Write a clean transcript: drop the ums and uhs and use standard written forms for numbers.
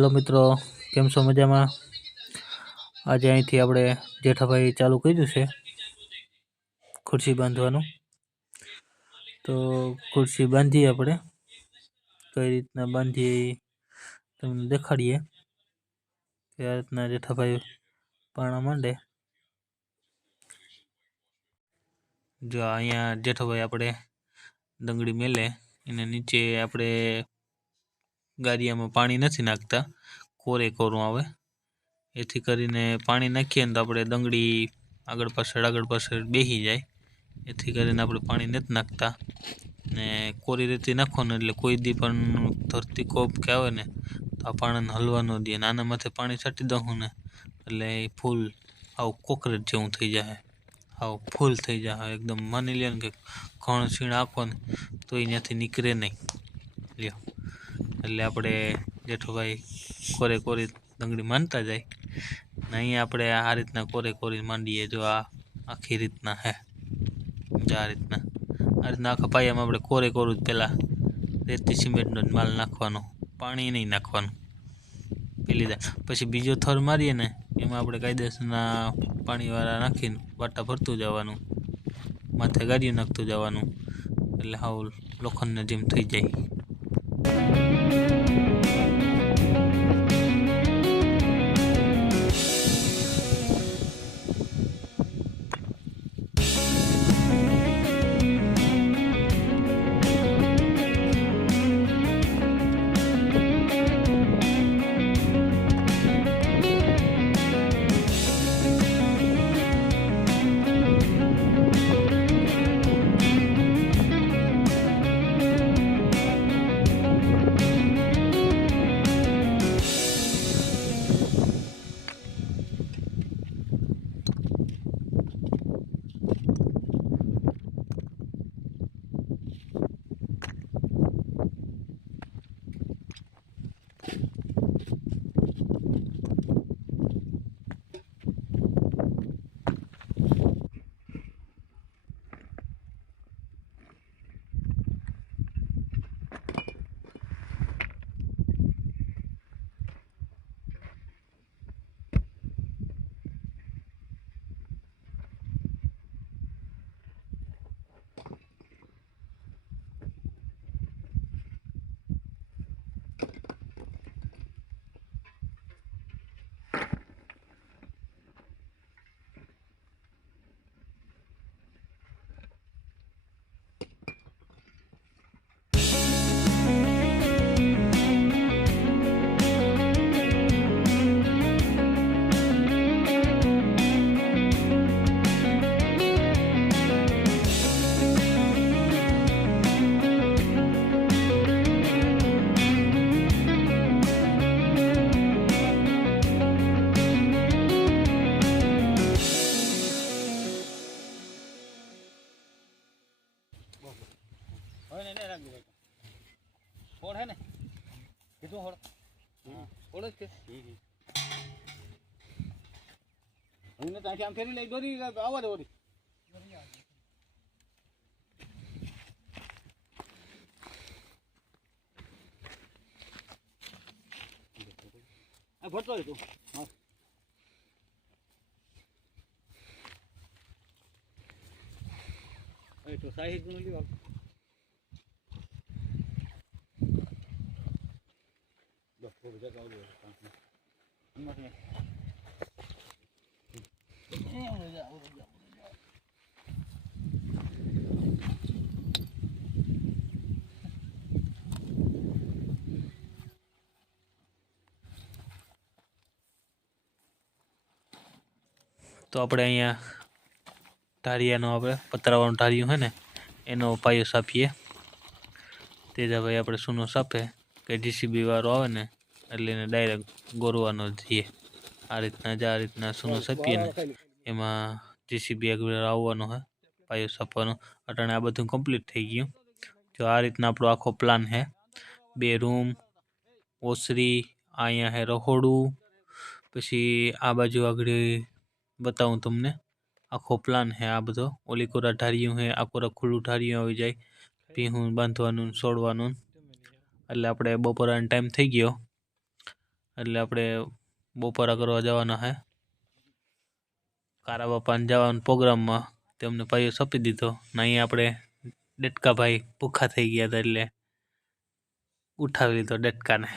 Hello મિત્રો, કેમ છો? મજામાં? આજે અહીંથી આપણે જેઠાભાઈ ચાલુ કર્યું છે ખુરશી બાંધવાનું. તો ખુરશી બાંધીએ આપણે, કઈ રીતના બાંધીએ તમને દેખાડીએ. કે આ રીતના જેઠાભાઈ પાણા માંડે. જો અહીંયા જેઠાભાઈ આપણે ડંગળી મેલે, એને નીચે આપણે ગારિયામાં પાણી નથી નાખતા, કોરે કોરું આવે. એથી કરીને પાણી નાખીએ ને તો આપણે ડંગળી આગળ પાછળ બેસી જાય. એથી કરીને આપણે પાણી નથી નાખતા ને કોરી રીતે નાખવાનું, એટલે કોઈ દી પણ ધરતી કોપ કે આવે ને તો આ પાણાને હલવા ન દે. આના માથે પાણી છાંટી દઉં ને એટલે એ ફૂલ આવું કોકરેટ જેવું થઈ જાય, આવું ફૂલ થઈ જાય એકદમ. માની લે ને કે ઘણ છીણ આખો ને તો એનાથી નીકળે નહીં લ્યો. એટલે આપણે જેઠુભાઈ કોરે કોરી ડંગળી માનતા જાય ને અહીંયા આપણે આ રીતના કોરે કોરી માંડીએ. જો આ આખી રીતના હે, આ રીતના આખા પાયામાં આપણે કોરે કોરું જ પહેલાં રેતી સિમેન્ટનો જ માલ નાખવાનો, પાણી નહીં નાખવાનું પેલી દા. પછી બીજો થર મારીએ ને એમાં આપણે કાયદેસરના પાણીવાળા નાખીને વાટા ભરતું જવાનું, માથે ગાડીઓ નાખતું જવાનું, એટલે હાવ લોખંડને જેમ થઈ જાય. फोड़ है ना कितों फोड़ फोड़ के हमने ताकि हम फेरी ले डोरी आवा दे ओरी आ फोटो है तू हां ए तो साइज नु ली તો આપણે અહીંયા ઢારિયાનો આપણે પતરાવાળું ઢારિયું હે ને એનો પાયો સાપીએ. તેજાભાઈ આપણે સૂનો સાપે કે જીસીબી વાળો આવે ને એટલે એને ડાયરેક્ટ ગોરવાનો જઈએ. આ રીતના સૂનો સાપીએ ને એમાં જીસીબી આગળ આવવાનો હે, પાયો સાપવાનો. અટાણે આ બધું કમ્પ્લીટ થઈ ગયું. જો આ રીતના આપણો આખો પ્લાન હે. 2 રૂમ, ઓસરી, અહીંયા હે રહોડું. પછી આ બાજુ આગળ બતાવું તમને, આખો પ્લાન હે આ બધો. ઓલી કોરા ઢારિયું હે, આ કોરા ખુલ્લું ઢારિયું આવી જાય, ભીહું બાંધવાનું છોડવાનું. એટલે આપણે બપોરાનો ટાઈમ થઈ ગયો, એટલે આપણે બપોરા કરવા જવાના છે. કારા બાપાને જવાનો પ્રોગ્રામમાં તેમને ભાઈઓ સોંપી દીધો ને અહીંયા આપણે ડેટકા ભાઈ ભૂખા થઈ ગયા હતા એટલે ઉઠાવી લીધો ડેટકાને.